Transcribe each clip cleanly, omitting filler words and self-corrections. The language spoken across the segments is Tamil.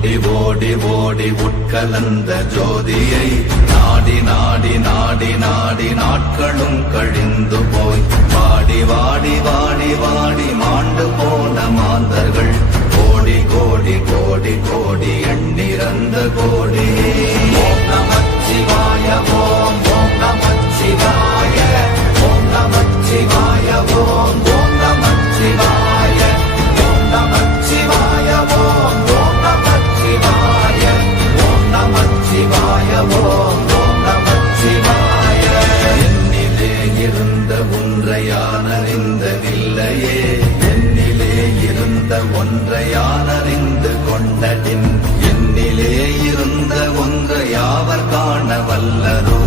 ஓடி ஓடி ஓடி உட்கலந்த ஜோதியை நாடி நாடி நாடி நாடி நாட்களும் கழிந்து போய் வாடி வாடி வாடி வாடி மாண்டு போன மாந்தர்கள் கோடி கோடி கோடி கோடி எண்ணிறந்த கோடி. ஓம் நமச்சிவாய ஓம் ஓம் நமச்சிவாய ஓம் நமச்சிவாய ஓம் ஓம் நமச்சிவாய ஓம் நமச்சிவாய ஓம் ஓம் நமச்சிவாய ஓம் நமச்சிவாய ஓம் ஓம் நமச்சிவாய. என்னிலே இருந்த ஒன்றை யானறிந்ததில்லையே, என்னிலே இருந்த ஒன்றை யானறிந்து கொண்டடின், என்னிலே இருந்த ஒன்றை யாவர் காண வல்லரோ,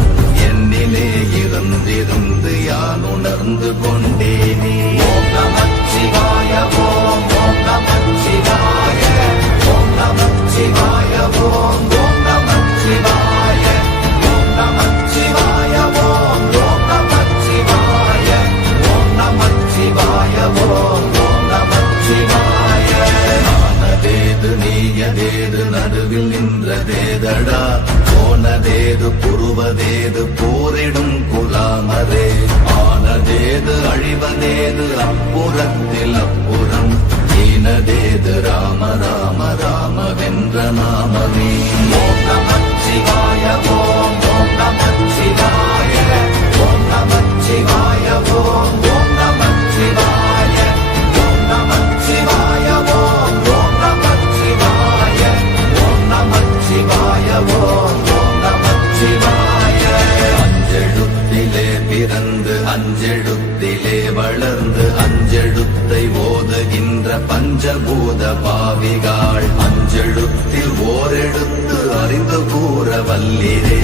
என்னிலே இருந்திருந்து யான் உணர்ந்து கொண்டேனே. ஓம் நமச்சிவாய ஓம் ஓம் நமச்சிவாய ஓம் நமச்சிவாய ஓம் ஓம் நமச்சிவாய ஓம் நமச்சிவாய ஓம் ஓம் நமச்சிவாய ஓம் நமச்சிவாய ஓம் ஓம் நமச்சிவாய. ஆனதேது நீயதேது நடுவில் நின்றதேதடா, போனதேது புருவதேது போரிடும் குலாமரே, ஆனதேது அழிவதேது அப்புறத்தில் அப்புறம், ஈனதேது ராம ராம ராம வென்ற நாமமே. ஓம் நமச்சிவாய ஓம் ஓம் நமச்சிவாய ஓம் நமச்சிவாய ஓம் ஓம் நமச்சிவாய ஓம் நமச்சிவாய ஓம் ஓம் நமச்சிவாய ஓம் நமச்சிவாய ஓம் ஓம் நமச்சிவாய. அஞ்செழுத்திலே பிறந்து அஞ்செழுத்திலே வளர்ந்து அஞ்செழுத்தை ஓதுகின்ற பஞ்சபூத பாவிகாள், அஞ்செழுத்தில் ஓரெழுத்து அறிந்து கூற வல்லிரே,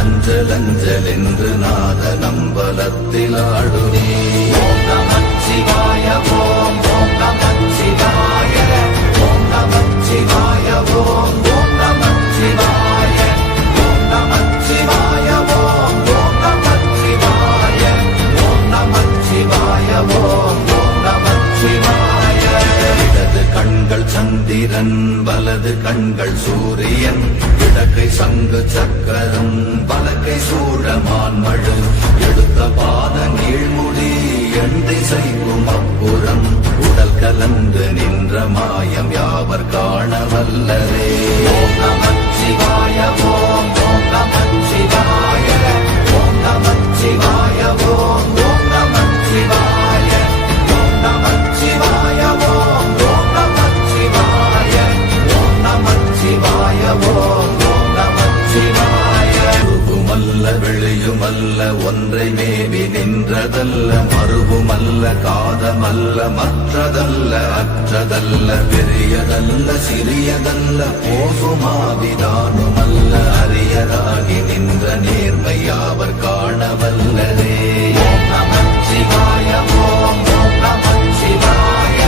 அஞ்சல் அஞ்சல் என்று நாத நம்பலத்தில் ஆடுவே. ஓம் நமச்சிவாய ஓம் ஓம் நமச்சிவாய ஓம் நமச்சிவாய ஓம் ஓம் நமச்சிவாய ஓம் நமச்சிவாய ஓம் ஓம் நமச்சிவாய ஓம் நமச்சிவாய ஓம் ஓம் நமச்சிவாய. இடது கண்கள் சந்திரன் வலது கண்கள் சூரியன், இடக்கை சங்கு சக்கரம் வலக்கை சூழமான் மழு, எடுத்த பாத நீழ்முடி எண் திசைக்கும் அப்புறம், உடல் கலந்து நின்ற மாயம் யாவர் காண வல்லரே. ஓம் நமச்சிவாய ஓம் ஓம் நமச்சிவாய ஓம் நமச்சிவாய ஓம் ஓம் நமச்சிவாய ஓம் நமச்சிவாய ஓம் ஓம் நமச்சிவாய ஓம் நமச்சிவாய ஓம் ஓம் நமச்சிவாய. உருவுமல்ல வெளியுமல்ல ஒன்றை மேவி நின்றதல்ல, மறுவுமல்ல காதமல்ல மற்றதல்ல அற்றதல்ல, பெரியதல்ல சிறியதல்ல போகுமாவிதானுமல்ல, அரியராகி நின்ற நேர்மை யாவர் காண வல்லரே. ஓம் நமச்சிவாய ஓம் ஓம் நமச்சிவாய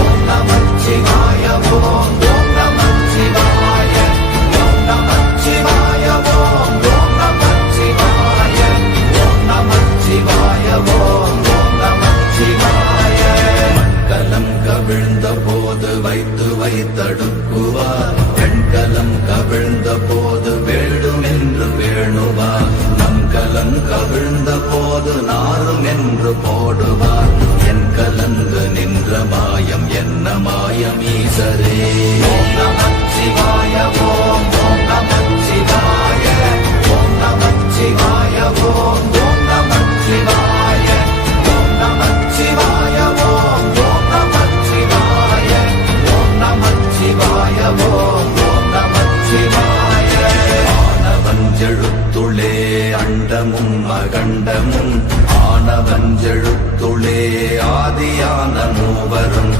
ஓம் நமச்சிவாய ஓம் ஓம் நமச்சிவாய ஓம் நமச்சிவாய ஓம் ஓம் நமச்சிவாய ஓம் நமச்சிவாய ஓம் ஓம் நமச்சிவாய. மண்கலம் கவிழ்ந்த போது வைத்து வைத்தடுக்குவார், பெண்கலம் கவிழ்ந்த போது வேடும் என்று வேணுவார், நம்கலம் கவிழ்ந்த போது நாரும் என்று போடுவார், என் கலந்து நின்ற மாயம் என்ன மாயம் ஈசரே. ஓம் நமச்சிவாய ஓம் ஓம் நமச்சிவாய ஓம் நமச்சிவாய ஓம் ஓம் நமச்சிவாய ஓம் நமச்சிவாய ஓம் ஓம் நமச்சிவாய ஓம் நமச்சிவாய ஓம் ஓம் நமச்சிவாய. ஆனவஞ்செழுத்துளே அண்டமும் அகண்டமும், ஆனவஞ்செழுத்துளே ஆதியான மூவரும்,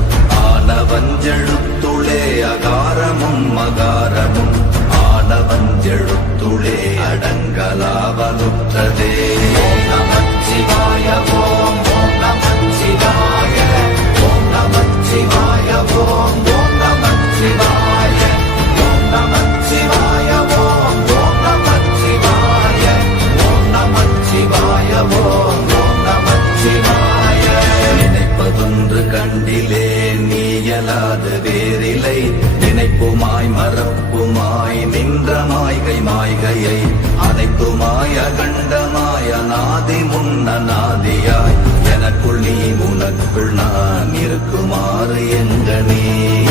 ஆனவஞ்செழுத்துளே அகாரமும் அகாரமும், ஆனவஞ்செழுத்துளே அடங்கலாவலுற்றதே. ஓம் நமச்சிவாய ஓம் ஓம் நமச்சிவாய ஓம் நமச்சிவாய ஓம் ஓம் நமச்சிவாய ஓம் நமச்சிவாய ஓம் ஓம் நமச்சிவாய ஓம் நமச்சிவாய ஓம் ஓம் நமச்சிவாய. நினைப்பதொன்று கண்டிலே நீயலாது வேறில்லை, நினைப்புமாய் மறப்ப மாய்கையை அனைத்துமாய கண்டமாய நாதி முன்ன நாதியாய் எனக்குள் நீ உனக்குள் நான் இருக்குமாறு எங்கனே.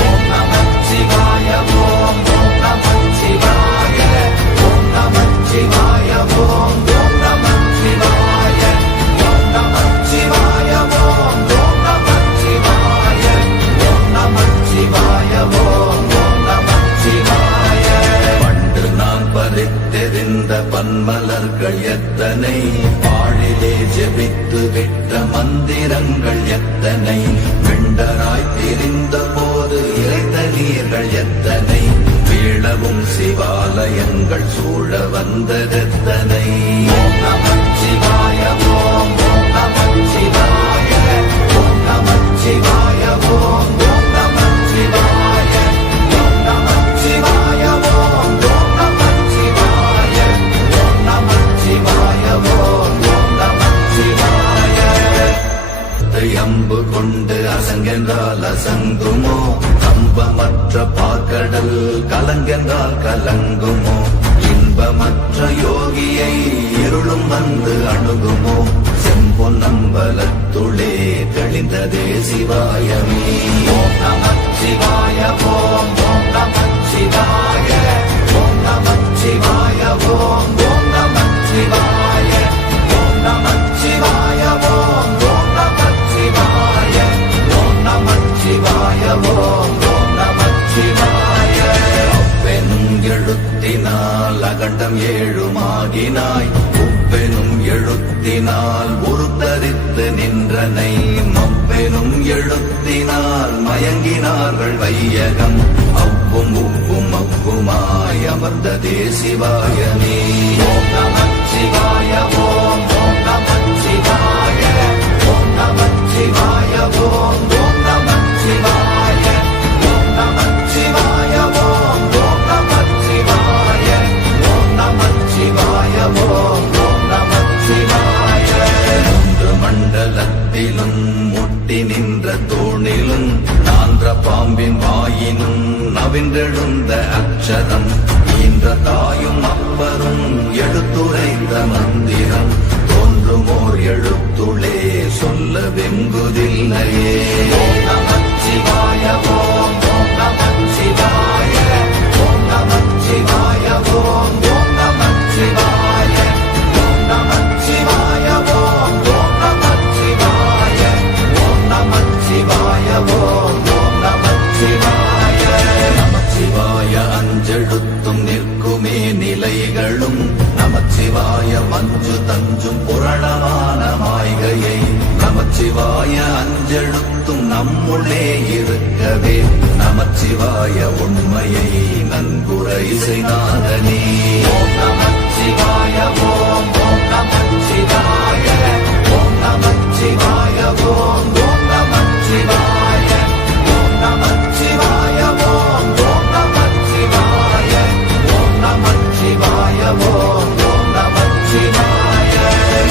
ஓம் நமச்சிவாய ஓம் ஓம் நமச்சிவாய ஓம் நமச்சிவாய ஓம் ஓம் நமச்சிவாய ஓம் நமச்சிவாய ஓம் ஓம் நமச்சிவாய ஓம் நமச்சிவாய ஓம் ஓம் நமச்சிவாய. பண்டு நான் பறித்தெறிந்த பன்மலர்கள் எத்தனை, பாழிலே ஜெபித்து விட்ட மந்திரங்கள் எத்தனை, விண்டராய் திரிந்த போது இறைத்த நீர்கள் எத்தனை, வீழவும் சிவாலயங்கள் சூழ வந்ததெத்தனை. ஓம் நமச்சிவாய ஓம் ஓம் நமச்சிவாய ஓம் நமச்சிவாய ஓம் ஓம் நமச்சிவாய ஓம் நமச்சிவாய ஓம் ஓம் நமச்சிவாய ஓம் நமச்சிவாய ஓம் ஓம் நமச்சிவாய. அம்பு கொண்டு அசங்கென்றால் அசங்குமோ, கம்பமற்ற பாக்கடல் கலங்கென்றால் கலங்குமோ, இன்பமற்ற யோகியை இருளும் வந்து அணுகுமோ, செம்பொன்னம்பலத்துளே தெளிந்ததே சிவாயமே. ஓம் நமச்சிவாய ஓம் ஓம் நமச்சிவாய ஓம் நமச்சிவாய ஓம் ஓம் நமச்சிவாய ஓம் நமச்சிவாய ஓம் ஓம் நமச்சிவாய ஓம் நமச்சிவாய ஓம் ஓம் நமச்சிவாய. அப்பெனும் எழுத்தினால் அகண்டம் ஏழுமாகினாய், உப்பெனும் எழுத்தினால் உருத்தரித்து நின்றனை, மப்பெனும் எழுத்தினால் மயங்கினார்கள் வையகம், அவ்வும் உப்பும் அவ்வுமாய் அமர்ந்ததே சிவாயமே. ஓம் நமச்சிவாய ஓம் ஓம் நமச்சிவாய ஓம் நமச்சிவாய ஓம் ஓம் நமச்சிவாய ஓம் நமச்சிவாய ஓம் ஓம் நமச்சிவாய ஓம் நமச்சிவாய ஓம் ஓம் நமச்சிவாய. மூன்று மண்டலத்திலும் முட்டி நின்ற தூணிலும் நான்ற பாம்பின் வாயினும் நவின்றெழுந்த அக்ஷரம், ஈன்ற தாயும் அப்பரும் எடுத்துரைத்த மந்திரம், தோன்றுமோர் எழுத்துளே சொல்ல வெங்குதில்லையே. ஓம் நமச்சிவாய ஓம் ஓம் நமச்சிவாய ஓம் நமச்சிவாய ஓம் ஓம் நமச்சிவாய ஓம் நமச்சிவாய ஓம் ஓம் நமச்சிவாய ஓம் நமச்சிவாய ஓம் ஓம் நமச்சிவாய. நமச்சிவாய அஞ்செழுத்தும் நிற்குமே நிலைகளும், நமச்சிவாய மஞ்சு தஞ்சும் புரணமான மாய்கையை, நமச்சிவாய அஞ்செழுத்தும் நம்முள்ளே இருக்கவே, நமச்சிவாய உண்மையை நன்குரை செய்தாதனே. ஓம் நமச்சிவாய ஓம் ஓம் நமச்சிவாய ஓம் நமச்சிவாய ஓம் ஓம் நமச்சிவாய ஓம் நமச்சிவாய ஓம் ஓம் நமச்சிவாய ஓம் நமச்சிவாய ஓம் ஓம் நமச்சிவாய.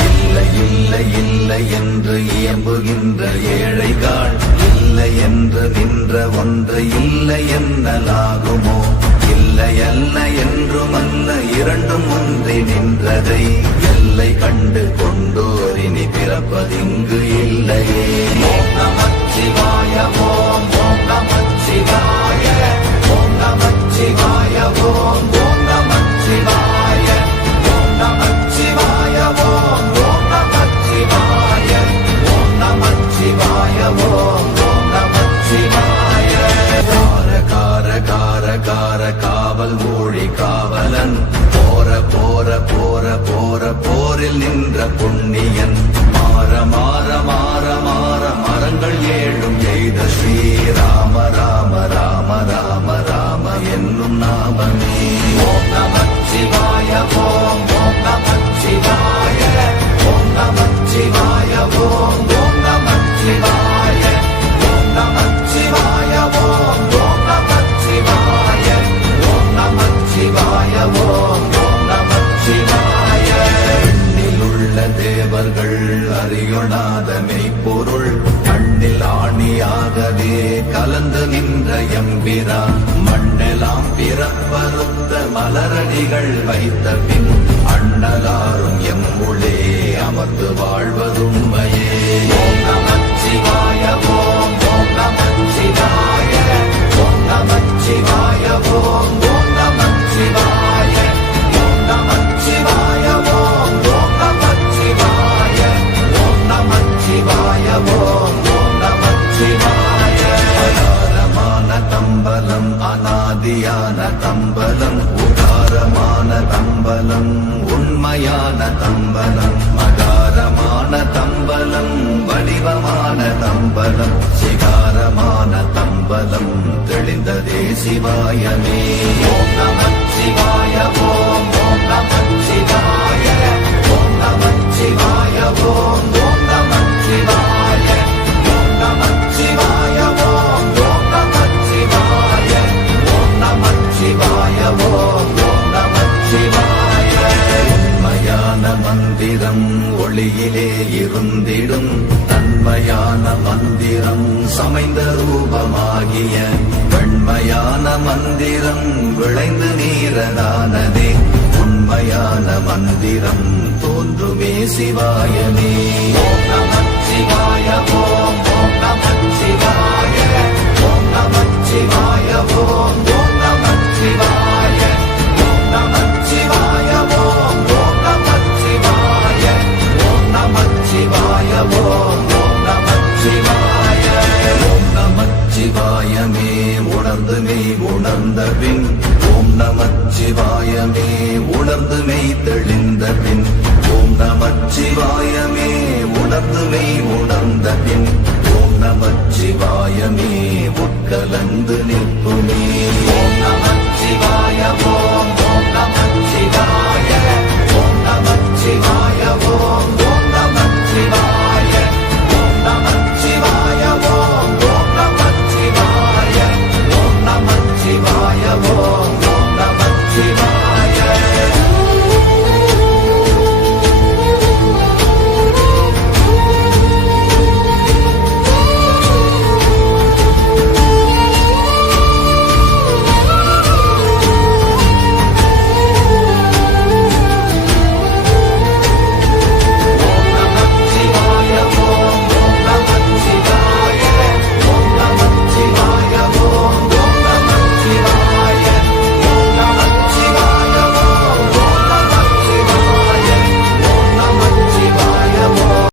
இல்லை இல்லை இல்லை என்று இயம்புகின்ற ஏழைகள், இல்லை என்று நின்ற ஒன்று இல்லை என்னலாகுமோ, இல்லை அல்ல என்றுமல்ல இரண்டும் ஒன்றி நின்றதை, எல்லை கண்டு கொண்டோரினி பிறப்பதிங்கு இல்லையே. ஓம் நமச்சிவாய ஓம் ஓம் நமச்சிவாய ஓம் நமச்சிவாய ஓம் ஓம் நமச்சிவாய ஓம் நமச்சிவாய ஓம் ஓம் நமச்சிவாய ஓம் நமச்சிவாய ஓம் ஓம் நமச்சிவாய. கார கார கார கார காவல் மொழி காவலன், போர போர போர போர போரில் நின்ற புண்ணியன், மாற மாற மாற மாற மரங்கள் ஏழும் எய்த ஸ்ரீராம ராம ராம ராம ராம என்னும் நாமமே. ஓம் நமச்சிவாய ஓம் ஓம் நமச்சிவாய ஓம் நமச்சிவாய ஓம் ஓம் நமச்சிவாய ஓம் நமச்சிவாய ஓம் ஓம் நமச்சிவாய ஓம் நமச்சிவாய ஓம் ஓம் நமச்சிவாய. எண்ணிலுள்ள தேவர்கள் அறியொணாத மெய்ப்பொருள், கண்ணில் ஆணியாகவே கலந்து நின்ற தம்பிரா மண்ணெல்லாம் பிறப்பறுத்த மலரடிகள் வைத்த பின் அண்ணலாரும் எம்முளே அமர்ந்து வாழ்வதுண்மையே. ஓம் நமச்சிவாய ஓம் ஓம் நமச்சிவாய ஓம் நமச்சிவாய ஓம் ஓம் நமச்சிவாய ஓம் நமச்சிவாய ஓம் ஓம் நமச்சிவாய ஓம் நமச்சிவாய ஓம் ஓம் நமச்சிவாய. அகாரமான தம்பலம் அநாதியான தம்பலம் உகாரமான தம்பலம் உண்மையான தம்பலம் மகாரமான தம்பலம் வடிவமான தம்பலம் சிகாரமான தம்பலம் தெளிந்ததே சிவாயமே. ஓம் நமச்சிவாய ஓம் ஓம் நமச்சிவாய ஓம் நமச்சிவாய ஓம் ஓம் நமச்சிவாய ஓம் நமச்சிவாய ஓம் ஓம் நமச்சிவாய ஓம் நமச்சிவாய ஓம் ஓம் நமச்சிவாய. உண்மையான மந்திரம் ஒளியிலே இருந்திடும் தன்மையான மந்திரம் சமைந்த ரூபமாகிய வெண்மையான மந்திரம் விளைந்து நீரதானதே உண்மையான மந்திரம் தோன்றுமே சிவாயமே. ஓம் நமச்சிவாய